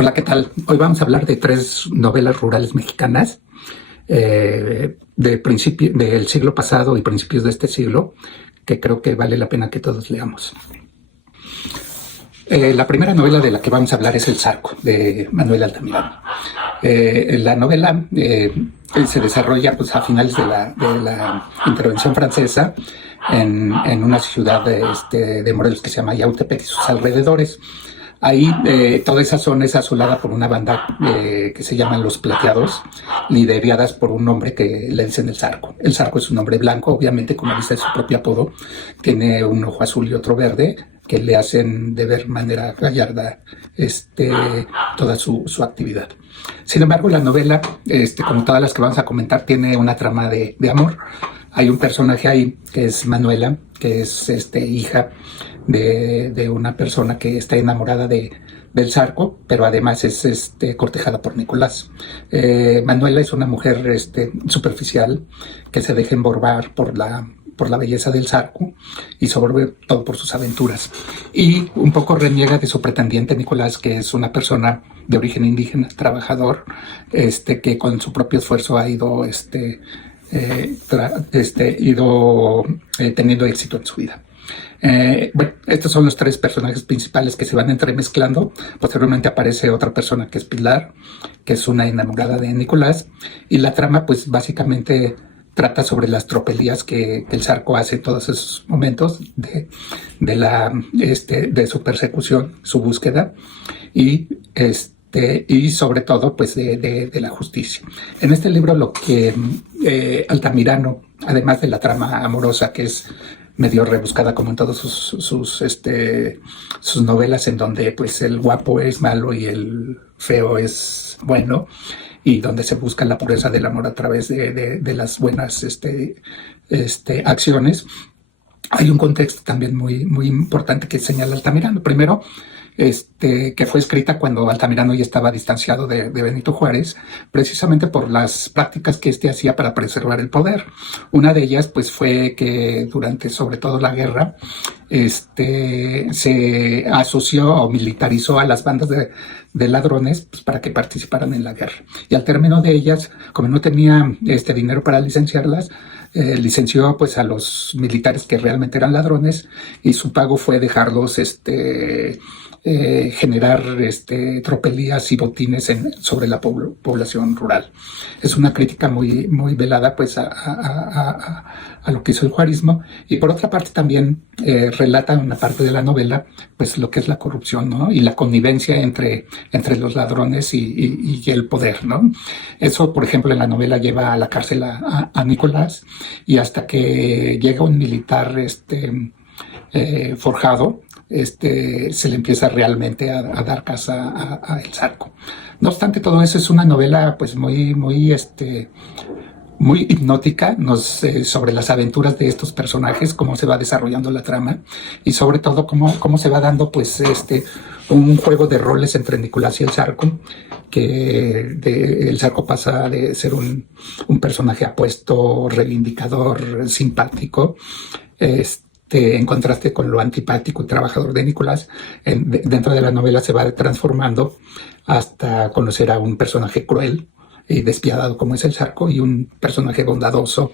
Hola, ¿qué tal? Hoy vamos a hablar de tres novelas rurales mexicanas del siglo pasado y principios de este siglo, que creo que vale la pena que todos leamos. La primera novela de la que vamos a hablar es El Zarco, de Manuel Altamirano. La novela se desarrolla pues, a finales de la intervención francesa en una ciudad de Morelos que se llama Yautepec y sus alrededores. Ahí toda esa zona es asolada por una banda que se llaman Los Plateados, lideradas por un hombre que le dicen El Zarco. El Zarco es un hombre blanco, obviamente, como dice su propio apodo, tiene un ojo azul y otro verde, que le hacen de ver manera gallarda toda su actividad. Sin embargo, la novela, como todas las que vamos a comentar, tiene una trama de amor. Hay un personaje ahí que es Manuela, que es hija de una persona que está enamorada del Zarco, pero además es cortejada por Nicolás. Manuela es una mujer superficial que se deja emborbar por la belleza del Zarco y sobre todo por sus aventuras. Y un poco reniega de su pretendiente Nicolás, que es una persona de origen indígena, trabajador, que con su propio esfuerzo ha ido teniendo éxito en su vida. Bueno, estos son los tres personajes principales que se van entremezclando. Posteriormente aparece otra persona que es Pilar, que es una enamorada de Nicolás, y la trama pues básicamente trata sobre las tropelías que el Zarco hace en todos esos momentos de su persecución, su búsqueda y sobre todo pues de la justicia. En este libro lo que Altamirano, además de la trama amorosa que es medio rebuscada como en todas sus novelas, en donde pues el guapo es malo y el feo es bueno, y donde se busca la pureza del amor a través de las buenas acciones. Hay un contexto también muy, muy importante que señala Altamirano. Primero, que fue escrita cuando Altamirano ya estaba distanciado de Benito Juárez, precisamente por las prácticas que hacía para preservar el poder. Una de ellas, pues, fue que durante, sobre todo, la guerra, se asoció o militarizó a las bandas de ladrones pues, para que participaran en la guerra. Y al término de ellas, como no tenía dinero para licenciarlas, licenció pues a los militares que realmente eran ladrones, y su pago fue dejarlos generar tropelías y botines sobre la población rural. Es una crítica muy, muy velada pues a lo que hizo el juarismo, y por otra parte también relata una parte de la novela pues lo que es la corrupción, ¿no? Y la connivencia entre los ladrones y el poder, ¿no? Eso, por ejemplo, en la novela lleva a la cárcel a Nicolás, y hasta que llega un militar forjado, se le empieza realmente a dar caza a El Zarco. No obstante, todo eso es una novela pues muy, muy, muy hipnótica, sobre las aventuras de estos personajes, cómo se va desarrollando la trama, y sobre todo cómo se va dando pues un juego de roles entre Nicolás y El Zarco, que El Zarco pasa de ser un personaje apuesto, reivindicador, simpático, en contraste con lo antipático y trabajador de Nicolás. Dentro de la novela se va transformando hasta conocer a un personaje cruel y despiadado como es El Zarco, y un personaje bondadoso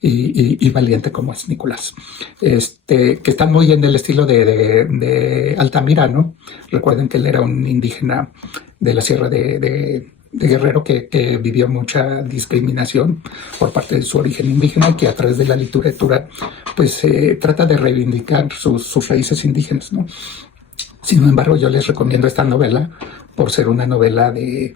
y valiente como es Nicolás, que están muy en el estilo de Altamirano. Recuerden que él era un indígena de la sierra de Guerrero que vivió mucha discriminación por parte de su origen indígena, y que a través de la literatura pues trata de reivindicar sus raíces indígenas, ¿no? Sin embargo, yo les recomiendo esta novela por ser una novela de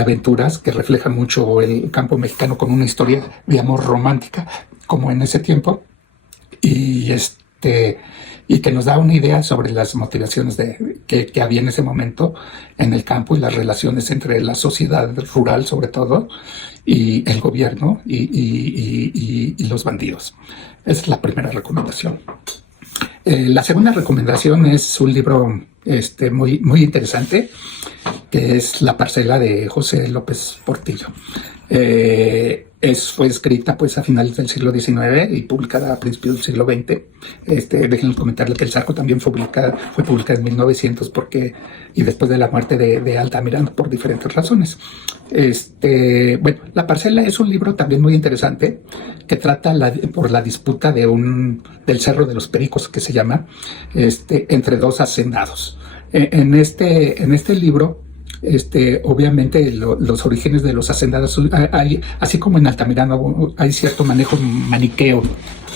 aventuras que refleja mucho el campo mexicano, con una historia de amor romántica como en ese tiempo, y que nos da una idea sobre las motivaciones que había en ese momento en el campo, y las relaciones entre la sociedad rural sobre todo y el gobierno y los bandidos. Esa es la primera recomendación. La segunda recomendación es un libro muy, muy interesante, que es La parcela, de José López Portillo. Fue escrita pues a finales del siglo XIX y publicada a principios del siglo XX. Déjenme comentarle que El Zarco también fue publicada en 1900 y después de la muerte de Altamirano por diferentes razones. Bueno, La Parcela es un libro también muy interesante que trata por la disputa del Cerro de los Pericos, que se llama, entre dos hacendados. En este libro, obviamente los orígenes de los hacendados, así como en Altamirano, hay cierto manejo maniqueo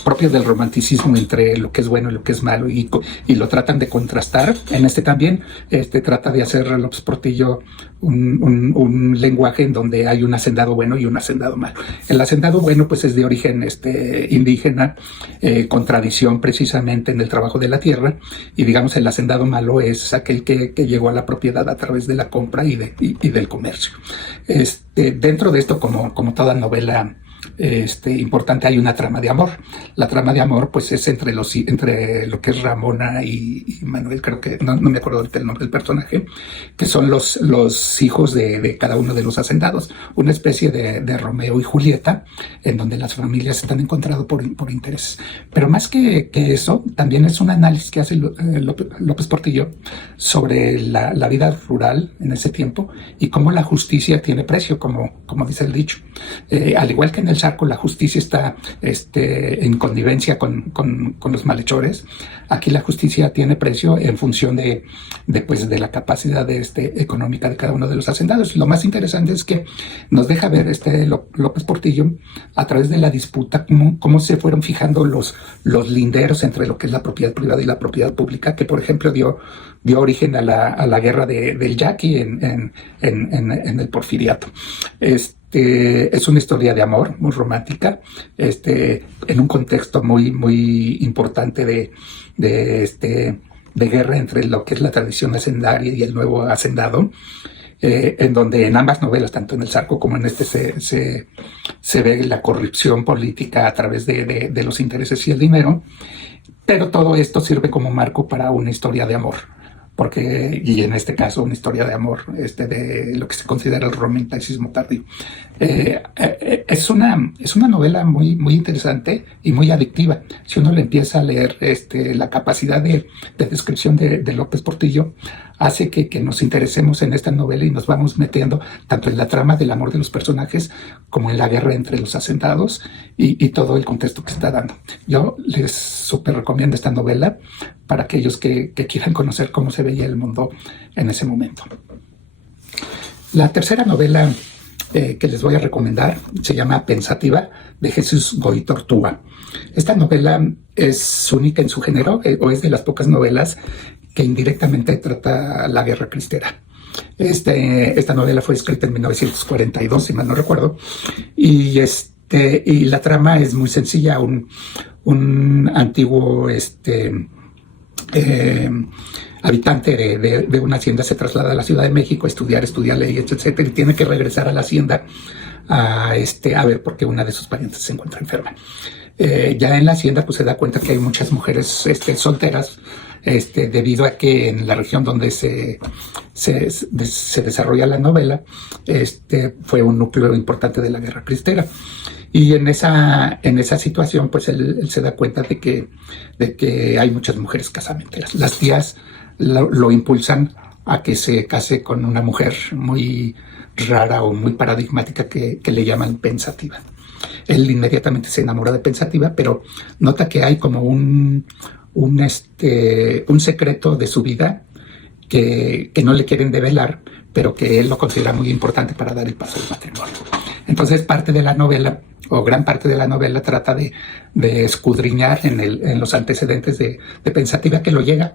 propio del romanticismo entre lo que es bueno y lo que es malo, y lo tratan de contrastar. En también trata de hacer López Portillo un lenguaje en donde hay un hacendado bueno y un hacendado malo. El hacendado bueno pues es de origen indígena, con tradición precisamente en el trabajo de la tierra, y digamos el hacendado malo es aquel que llegó a la propiedad a través de la compra y del comercio. Dentro de esto, como toda novela importante, hay una trama de amor. La trama de amor pues es entre lo que es Ramona y Manuel, creo que no me acuerdo del nombre del personaje, que son los hijos de cada uno de los hacendados, una especie de Romeo y Julieta, en donde las familias se están encontrando por intereses. Pero más que eso, también es un análisis que hace López Portillo sobre la vida rural en ese tiempo y cómo la justicia tiene precio, como dice el dicho. Al igual que en El Zarco, la justicia está en connivencia con los malhechores. Aquí la justicia tiene precio en función de la capacidad económica de cada uno de los hacendados. Lo más interesante es que nos deja ver López Portillo a través de la disputa cómo se fueron fijando los linderos entre lo que es la propiedad privada y la propiedad pública, que por ejemplo dio origen a la guerra del Yaqui en el Porfiriato. Es una historia de amor muy romántica, en un contexto muy, muy importante de guerra entre lo que es la tradición hacendaria y el nuevo hacendado, en donde en ambas novelas, tanto en El Zarco como en se ve la corrupción política a través de los intereses y el dinero, pero todo esto sirve como marco para una historia de amor. Y en este caso una historia de amor, de lo que se considera el romanticismo tardío. Es una novela muy, muy interesante y muy adictiva. Si uno le empieza a leer, la capacidad de descripción de López Portillo hace que nos interesemos en esta novela y nos vamos metiendo tanto en la trama del amor de los personajes como en la guerra entre los hacendados y todo el contexto que está dando. Yo les súper recomiendo esta novela para aquellos que quieran conocer cómo se veía el mundo en ese momento. La tercera novela que les voy a recomendar se llama Pensativa, de Jesús Goy Tortuga. Esta novela es única en su género, o es de las pocas novelas que indirectamente trata la guerra cristera. Esta novela fue escrita en 1942, si mal no recuerdo, y la trama es muy sencilla. Un antiguo habitante de una hacienda se traslada a la Ciudad de México a estudiar leyes, etcétera, y tiene que regresar a la hacienda a ver por qué una de sus parientes se encuentra enferma. Ya en la hacienda pues se da cuenta que hay muchas mujeres solteras, debido a que en la región donde se desarrolla la novela, fue un núcleo importante de la guerra cristera. Y en esa situación, pues él se da cuenta de que hay muchas mujeres casamenteras. Las tías lo impulsan a que se case con una mujer muy rara o muy paradigmática que le llaman Pensativa. Él inmediatamente se enamora de Pensativa, pero nota que hay como un secreto de su vida que no le quieren develar, pero que él lo considera muy importante para dar el paso al matrimonio. Entonces parte de la novela, o gran parte de la novela, trata de escudriñar en los antecedentes de Pensativa, que lo lleva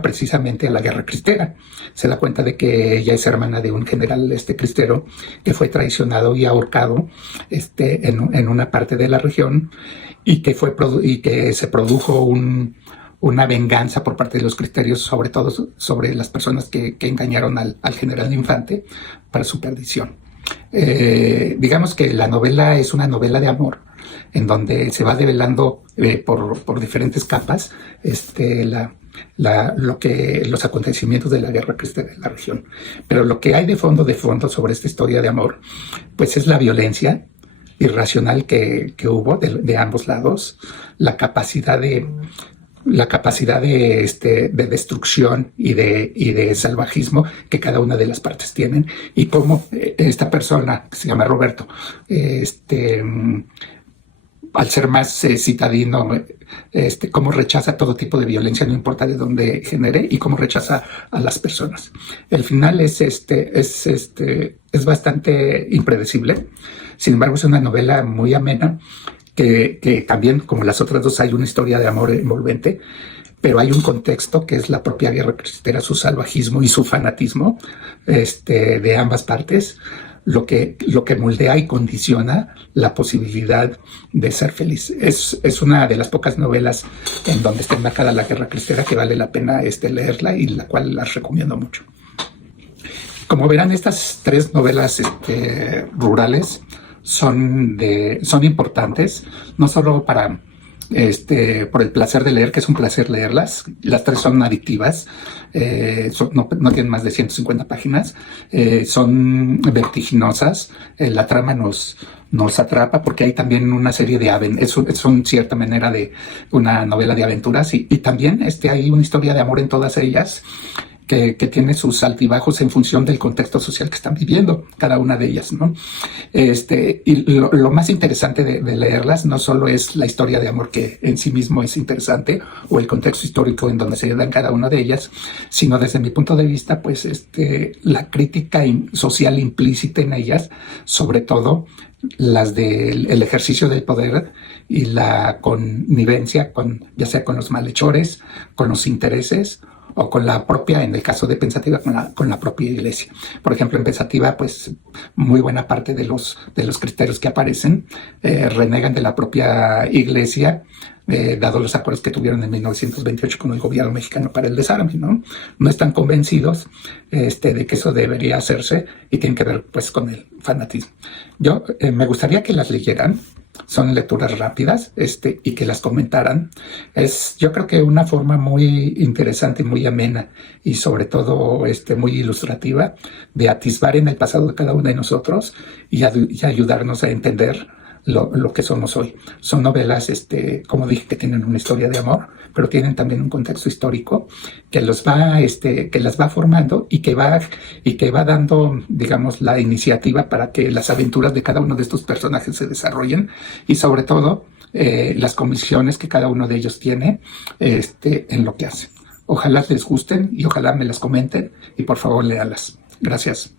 precisamente a la guerra cristera. Se da cuenta de que ella es hermana de un general cristero que fue traicionado y ahorcado en una parte de la región, y que se produjo una venganza por parte de los cristeros, sobre todo sobre las personas que engañaron al general Infante para su perdición. Digamos que la novela es una novela de amor, en donde se va develando por diferentes capas los acontecimientos de la guerra cristera en la región. Pero lo que hay de fondo sobre esta historia de amor, pues es la violencia irracional que hubo de ambos lados, la capacidad de de destrucción y de salvajismo que cada una de las partes tienen, y cómo esta persona que se llama Roberto, al ser más citadino, cómo rechaza todo tipo de violencia, no importa de dónde genere, y cómo rechaza a las personas. El final es bastante impredecible. Sin embargo, es una novela muy amena, que también, como las otras dos, hay una historia de amor envolvente, pero hay un contexto que es la propia guerra cristera, su salvajismo y su fanatismo de ambas partes, lo que moldea y condiciona la posibilidad de ser feliz. Es una de las pocas novelas en donde está enmarcada la guerra cristera que vale la pena leerla, y la cual las recomiendo mucho. Como verán, estas tres novelas rurales son importantes, no solo por el placer de leer, que es un placer leerlas. Las tres son adictivas, no tienen más de 150 páginas, son vertiginosas, la trama nos atrapa porque hay también una serie de es en cierta manera de una novela de aventuras, y también hay una historia de amor en todas ellas, que tiene sus altibajos en función del contexto social que están viviendo cada una de ellas, ¿no? Y lo más interesante de leerlas no solo es la historia de amor, que en sí mismo es interesante, o el contexto histórico en donde se dan cada una de ellas, sino desde mi punto de vista, pues la crítica social implícita en ellas, sobre todo las del ejercicio del poder y la connivencia ya sea con los malhechores, con los intereses, o con la propia, en el caso de Pensativa, con la propia iglesia. Por ejemplo, en Pensativa, pues muy buena parte de los criterios que aparecen renegan de la propia iglesia, dado los acuerdos que tuvieron en 1928 con el gobierno mexicano para el desarme, ¿no? No están convencidos de que eso debería hacerse, y tienen que ver pues con el fanatismo. Yo me gustaría que las leyeran. Son lecturas rápidas, y que las comentaran. Es, yo creo que una forma muy interesante, muy amena, y sobre todo muy ilustrativa, de atisbar en el pasado de cada uno de nosotros, y ayudarnos a entender lo que somos hoy. Son novelas, como dije, que tienen una historia de amor, pero tienen también un contexto histórico que las va formando, y que va dando, digamos, la iniciativa para que las aventuras de cada uno de estos personajes se desarrollen, y sobre todo las convicciones que cada uno de ellos tiene en lo que hace. Ojalá les gusten y ojalá me las comenten, y por favor léalas. Gracias.